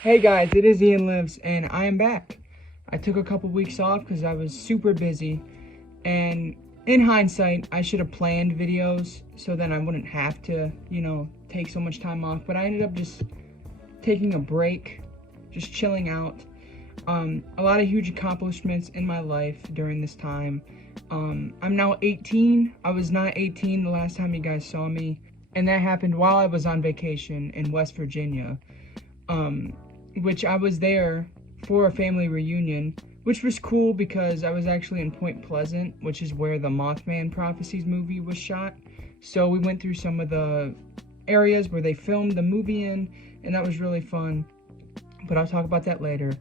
Hey guys, it is Ian Lives, and I am back. I took a couple weeks off because I was super busy, and in hindsight, I should have planned videos so then I wouldn't have to, take so much time off, but I ended up just taking a break, just chilling out. A lot of huge accomplishments in my life during this time. I'm now 18. I was not 18 the last time you guys saw me, and that happened while I was on vacation in West Virginia. Which I was there for a family reunion, which was cool because I was actually in Point Pleasant, which is where the Mothman Prophecies movie was shot. So we went through some of the areas where they filmed the movie in, and that was really fun. But I'll talk about that later.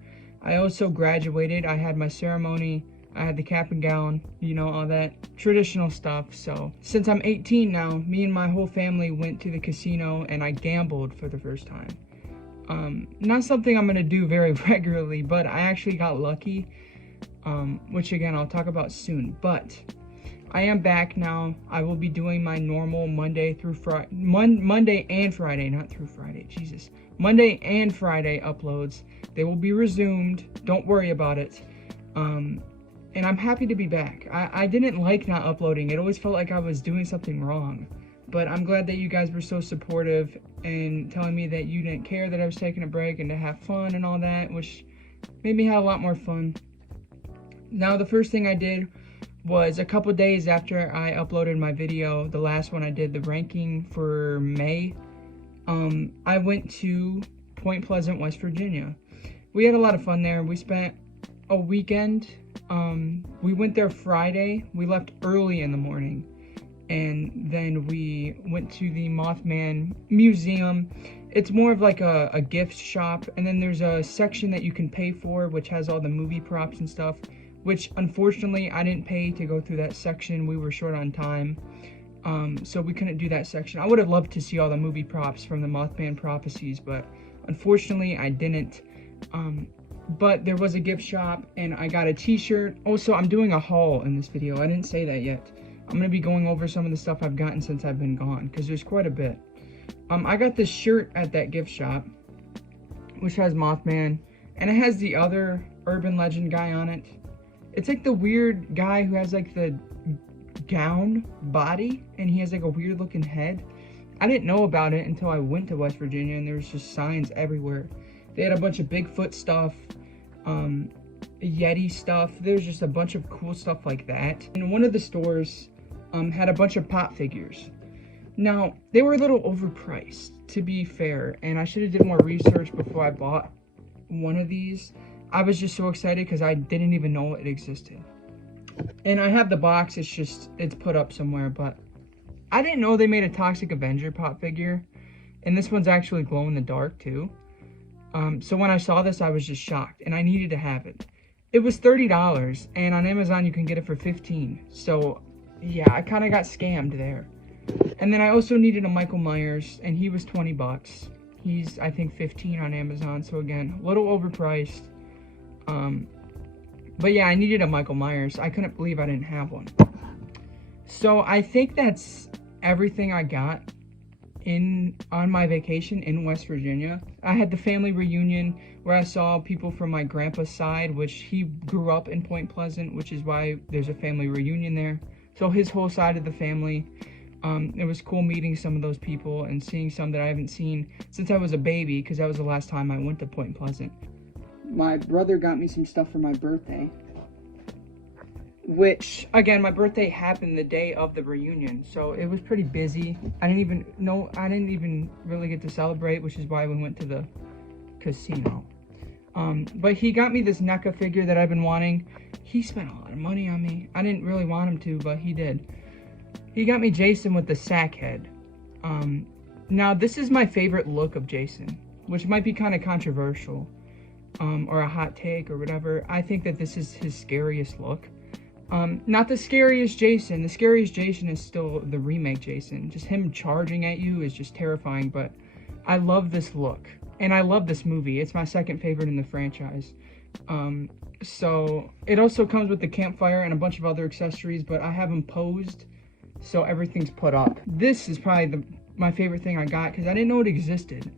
I also graduated. I had my ceremony. I had the cap and gown, all that traditional stuff. So since I'm 18 now, me and my whole family went to the casino and I gambled for the first time. Not something I'm going to do very regularly, but I actually got lucky, which again, I'll talk about soon. But I am back now. I will be doing my normal Monday through Friday, Monday and Friday, not through Friday, Jesus. Monday and Friday uploads. They will be resumed. Don't worry about it. And I'm happy to be back. I didn't like not uploading. It always felt like I was doing something wrong. But I'm glad that you guys were so supportive and telling me that you didn't care that I was taking a break and to have fun and all that, which made me have a lot more fun. Now, the first thing I did was a couple days after I uploaded my video, the last one I did, the ranking for May, I went to Point Pleasant, West Virginia. We had a lot of fun there. We spent a weekend. We went there Friday. We left early in the morning. And then we went to the Mothman Museum. It's more of like a gift shop. And then there's a section that you can pay for, which has all the movie props and stuff, which unfortunately I didn't pay to go through that section. We were short on time. So we couldn't do that section. I would have loved to see all the movie props from the Mothman Prophecies, but unfortunately I didn't. But there was a gift shop and I got a t-shirt. Also, I'm doing a haul in this video. I didn't say that yet. I'm going to be going over some of the stuff I've gotten since I've been gone, because there's quite a bit. I got this shirt at that gift shop, which has Mothman, and it has the other urban legend guy on it. It's like the weird guy who has like the gown body, and he has like a weird looking head. I didn't know about it until I went to West Virginia, and there was just signs everywhere. They had a bunch of Bigfoot stuff, Yeti stuff. There's just a bunch of cool stuff like that. And one of the stores had a bunch of pop figures. Now, they were a little overpriced, to be fair, and I should have did more research before I bought one of these. I was just so excited because I didn't even know it existed. And I have the box, it's put up somewhere, but I didn't know they made a Toxic Avenger pop figure, and this one's actually glow in the dark too. So when I saw this, I was just shocked, and I needed to have it. It was $30, and on Amazon you can get it for $15. So yeah, I kind of got scammed there. And then I also needed a Michael Myers, and he was 20 bucks. He's, I think, 15 on Amazon. So again, a little overpriced. But yeah, I needed a Michael Myers. I couldn't believe I didn't have one. So I think that's everything I got on my vacation in West Virginia. I had the family reunion where I saw people from my grandpa's side, which he grew up in Point Pleasant, which is why there's a family reunion there. So his whole side of the family. It was cool meeting some of those people and seeing some that I haven't seen since I was a baby, because that was the last time I went to Point Pleasant. My brother got me some stuff for my birthday, which, again, my birthday happened the day of the reunion, so it was pretty busy. I didn't even really get to celebrate, which is why we went to the casino. But he got me this NECA figure that I've been wanting. He spent a lot of money on me. I didn't really want him to, but he did. He got me Jason with the sack head. Now, this is my favorite look of Jason, which might be kind of controversial, or a hot take or whatever. I think that this is his scariest look. Not the scariest Jason. The scariest Jason is still the remake Jason. Just him charging at you is just terrifying, but I love this look. And I love this movie. It's my second favorite in the franchise. So it also comes with the campfire and a bunch of other accessories, but I have them posed, so everything's put up. This is probably my favorite thing I got, because I didn't know it existed.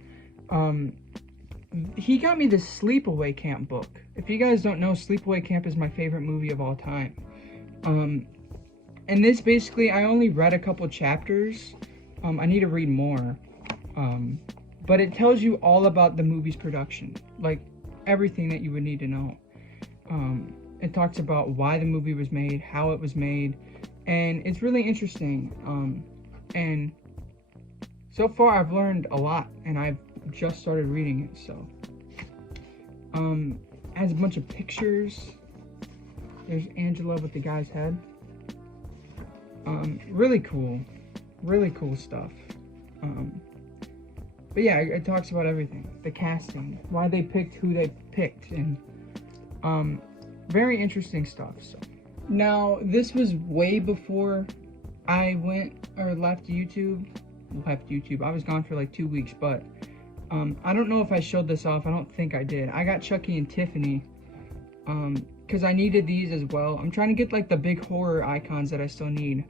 he got me the Sleepaway Camp book. If you guys don't know, Sleepaway Camp is my favorite movie of all time. And this basically, I only read a couple chapters. I need to read more. But it tells you all about the movie's production, like everything that you would need to know. It talks about why the movie was made, how it was made, and it's really interesting. And so far I've learned a lot, and I've just started reading it, so. It has a bunch of pictures. There's Angela with the guy's head. Really cool stuff. But yeah, it talks about everything. The casting, why they picked who they picked, and very interesting stuff. So now, this was way before I left YouTube. I was gone for like 2 weeks, but I don't know if I showed this off. I don't think I did. I got Chucky and Tiffany because I needed these as well. I'm trying to get like the big horror icons that I still need.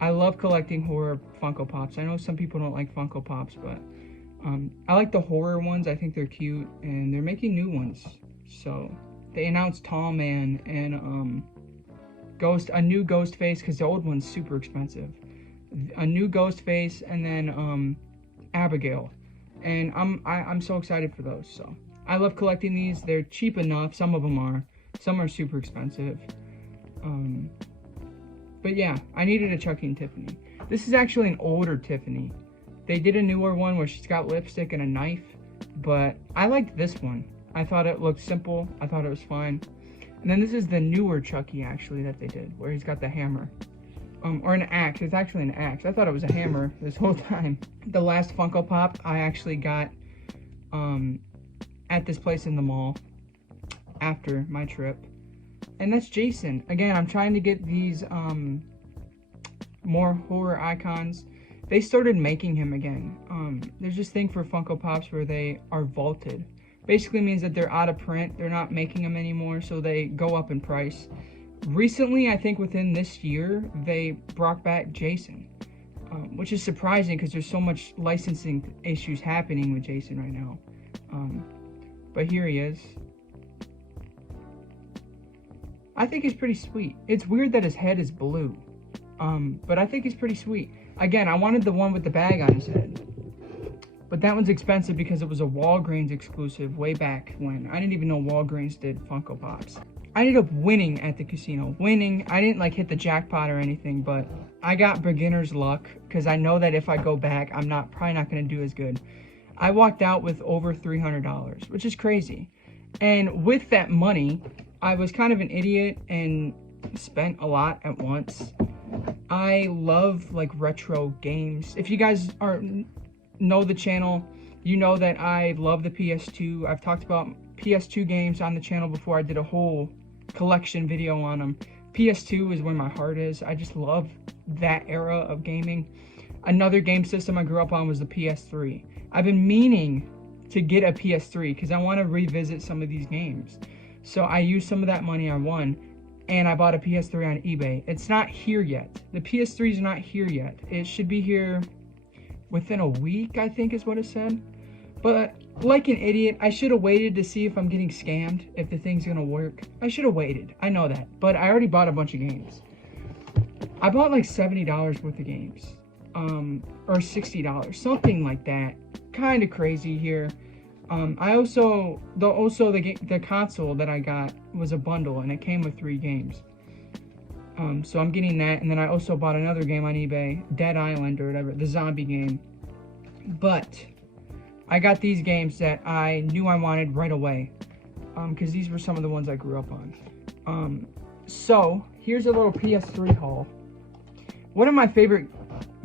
I love collecting horror Funko Pops. I know some people don't like Funko Pops, but I like the horror ones. I think they're cute, and they're making new ones. So they announced Tall Man and a new Ghostface, because the old one's super expensive. A new Ghostface, and then Abigail. And I'm so excited for those. So I love collecting these. They're cheap enough. Some of them are. Some are super expensive. But yeah, I needed a Chucky and Tiffany. This is actually an older Tiffany. They did a newer one where she's got lipstick and a knife, but I liked this one. I thought it looked simple. I thought it was fine. And then this is the newer Chucky, actually, that they did, where he's got the hammer. Or an axe. It's actually an axe. I thought it was a hammer this whole time. The last Funko Pop I actually got at this place in the mall after my trip. And that's Jason. Again, I'm trying to get these more horror icons. They started making him again. There's this thing for Funko Pops where they are vaulted. Basically means that they're out of print. They're not making them anymore, so they go up in price. Recently, I think within this year, they brought back Jason, which is surprising because there's so much licensing issues happening with Jason right now. But here he is. I think he's pretty sweet. It's weird that his head is blue, but I think he's pretty sweet. Again, I wanted the one with the bag on his head, but that one's expensive because it was a Walgreens exclusive way back when. I didn't even know Walgreens did Funko Pops. I ended up winning at the casino. I didn't like hit the jackpot or anything, but I got beginner's luck because I know that if I go back, I'm probably not going to do as good. I walked out with over $300, which is crazy. And with that money, I was kind of an idiot and spent a lot at once. I love like retro games. If you guys know the channel, you know that I love the PS2. I've talked about PS2 games on the channel before. I did a whole collection video on them. PS2 is where my heart is. I just love that era of gaming. Another game system I grew up on was the PS3. I've been meaning to get a PS3 because I want to revisit some of these games. So I used some of that money I won, and I bought a PS3 on eBay. It's not here yet. The PS3 is not here yet. It should be here within a week, I think is what it said. But like an idiot, I should have waited to see if I'm getting scammed, if the thing's gonna work. I should have waited. I know that. But I already bought a bunch of games. I bought like $70 worth of games. Or $60, something like that. Kind of crazy here. The console that I got was a bundle, and it came with 3 games. So I'm getting that, and then I also bought another game on eBay, Dead Island or whatever, the zombie game. But I got these games that I knew I wanted right away, because these were some of the ones I grew up on. So here's a little PS3 haul. One of my favorite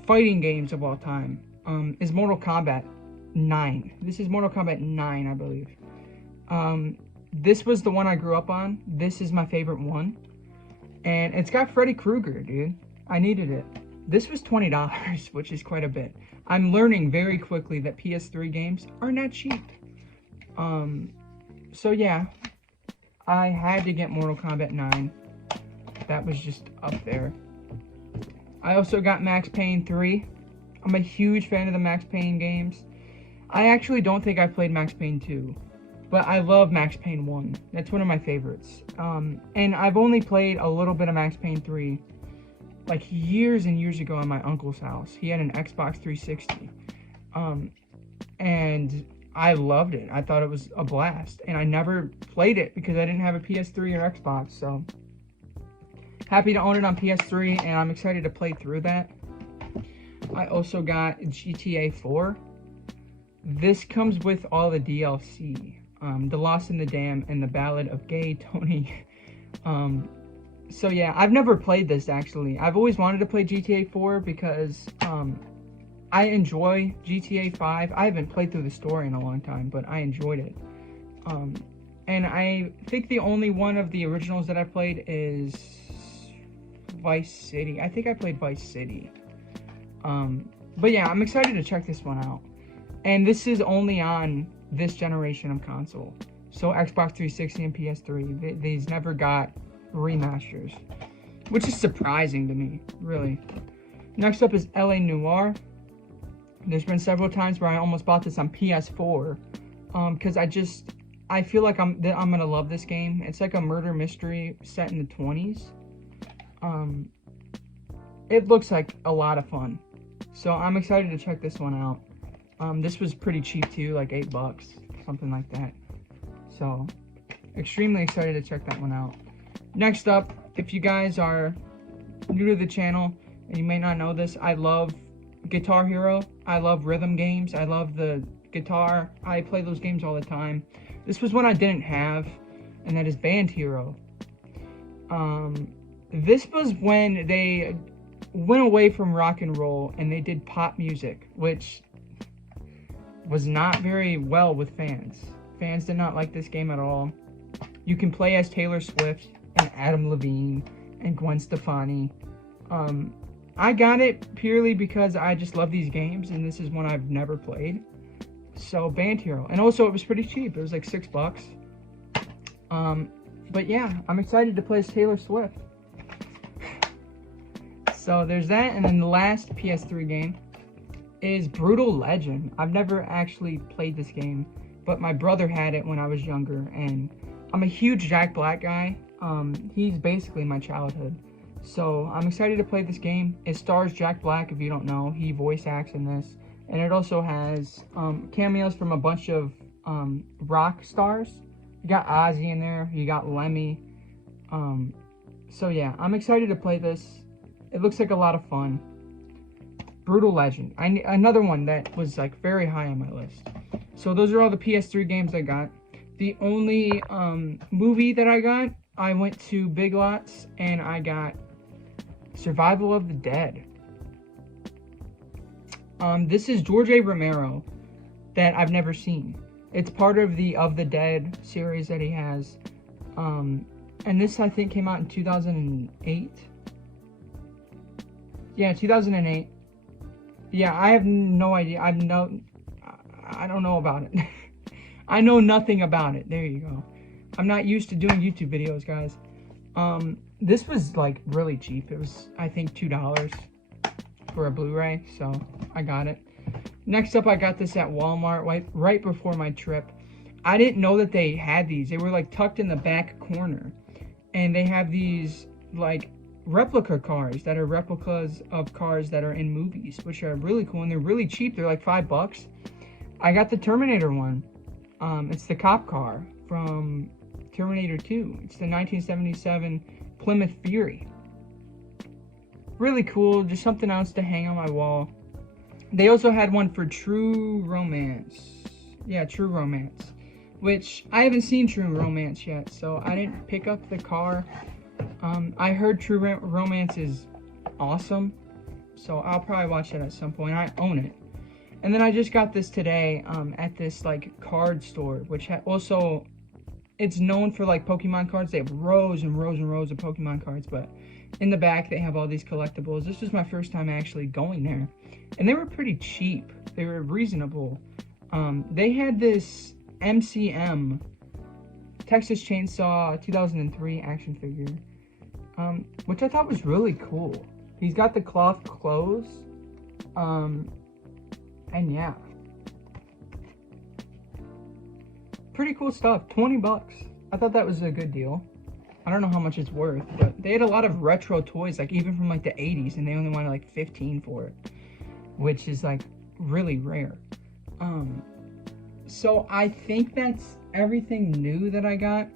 fighting games of all time is Mortal Kombat 9. This is Mortal Kombat 9, I believe. This was the one I grew up on. This is my favorite one. And it's got Freddy Krueger, dude. I needed it. This was $20, which is quite a bit. I'm learning very quickly that PS3 games are not cheap. So yeah, I had to get Mortal Kombat 9. That was just up there. I also got Max Payne 3. I'm a huge fan of the Max Payne games. I actually don't think I played Max Payne 2. But I love Max Payne 1. That's one of my favorites. And I've only played a little bit of Max Payne 3 like years and years ago at my uncle's house. He had an Xbox 360. And I loved it. I thought it was a blast. And I never played it because I didn't have a PS3 or Xbox. So happy to own it on PS3, and I'm excited to play through that. I also got GTA 4. This comes with all the DLC. The Lost in the Dam and the Ballad of Gay Tony. So yeah, I've never played this actually. I've always wanted to play GTA 4 because I enjoy GTA 5. I haven't played through the story in a long time, but I enjoyed it. And I think the only one of the originals that I played is Vice City. I think I played Vice City. But yeah, I'm excited to check this one out. And this is only on this generation of console. So Xbox 360 and PS3. These never got remasters, which is surprising to me, really. Next up is LA Noire. There's been several times where I almost bought this on PS4 because I feel like I'm gonna love this game. It's like a murder mystery set in the 20s. It looks like a lot of fun, so I'm excited to check this one out. This was pretty cheap too, like $8, something like that. So extremely excited to check that one out. Next up, if you guys are new to the channel and you may not know this, I love Guitar Hero. I love rhythm games. I love the guitar. I play those games all the time. This was one I didn't have, and that is Band Hero. This was when they went away from rock and roll and they did pop music, which was not very well with fans. Fans did not like this game at all. You can play as Taylor Swift and Adam Levine and Gwen Stefani. I got it purely because I just love these games, and this is one I've never played. So Band Hero, and also it was pretty cheap. It was like $6. But yeah, I'm excited to play as Taylor Swift. So there's that, and then the last PS3 game is Brutal Legend. I've never actually played this game, but my brother had it when I was younger, and I'm a huge Jack Black guy. He's basically my childhood. So I'm excited to play this game. It stars Jack Black, if you don't know. He voice acts in this. And it also has cameos from a bunch of rock stars. You got Ozzy in there. You got Lemmy. So yeah, I'm excited to play this. It looks like a lot of fun. Brutal Legend. Another one that was like very high on my list. So those are all the PS3 games I got. The only movie that I got, I went to Big Lots and I got Survival of the Dead. This is George A. Romero that I've never seen. It's part of the Of the Dead series that he has. And this I think came out in 2008. Yeah, 2008. Yeah, I have no idea. I don't know about it. I know nothing about it. There you go. I'm not used to doing YouTube videos, guys. This was like really cheap. It was, I think, $2 for a Blu-ray, so I got it. Next up, I got this at Walmart right before my trip. I didn't know that they had these. They were like tucked in the back corner, and they have these like replica cars that are replicas of cars that are in movies, which are really cool, and they're really cheap. They're like $5. I got the Terminator one. It's the cop car from Terminator 2. It's the 1977 Plymouth Fury. Really cool, just something else to hang on my wall. They also had one for True Romance. Yeah, True Romance. Which, I haven't seen True Romance yet, so I didn't pick up the car. I heard True Romance is awesome, so I'll probably watch it at some point. I own it. And then I just got this today at this like card store, which also, it's known for like Pokemon cards. They have rows and rows and rows of Pokemon cards, but in the back they have all these collectibles. This was my first time actually going there, and they were pretty cheap. They were reasonable. They had this MCM Texas Chainsaw 2003 action figure, which I thought was really cool. He's got the cloth clothes, and yeah. pretty cool stuff. 20 bucks. I thought that was a good deal. I don't know how much it's worth, but they had a lot of retro toys, like even from like the 80s, and they only wanted like 15 for it, which is like really rare. So I think that's everything new that I got,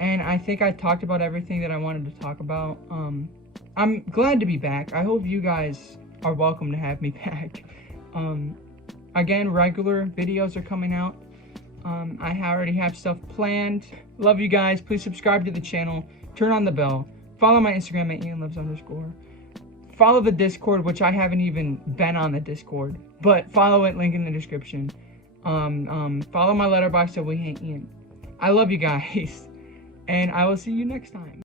and I think I talked about everything that I wanted to talk about. I'm glad to be back. I hope you guys are welcome to have me back. Again, regular videos are coming out. I already have stuff planned. Love you guys. Please subscribe to the channel. Turn on the bell. Follow my Instagram at @IanLives_. Follow the Discord, which I haven't even been on the Discord, but follow it. Link in the description. Follow my Letterboxd at wehateian. I love you guys, and I will see you next time.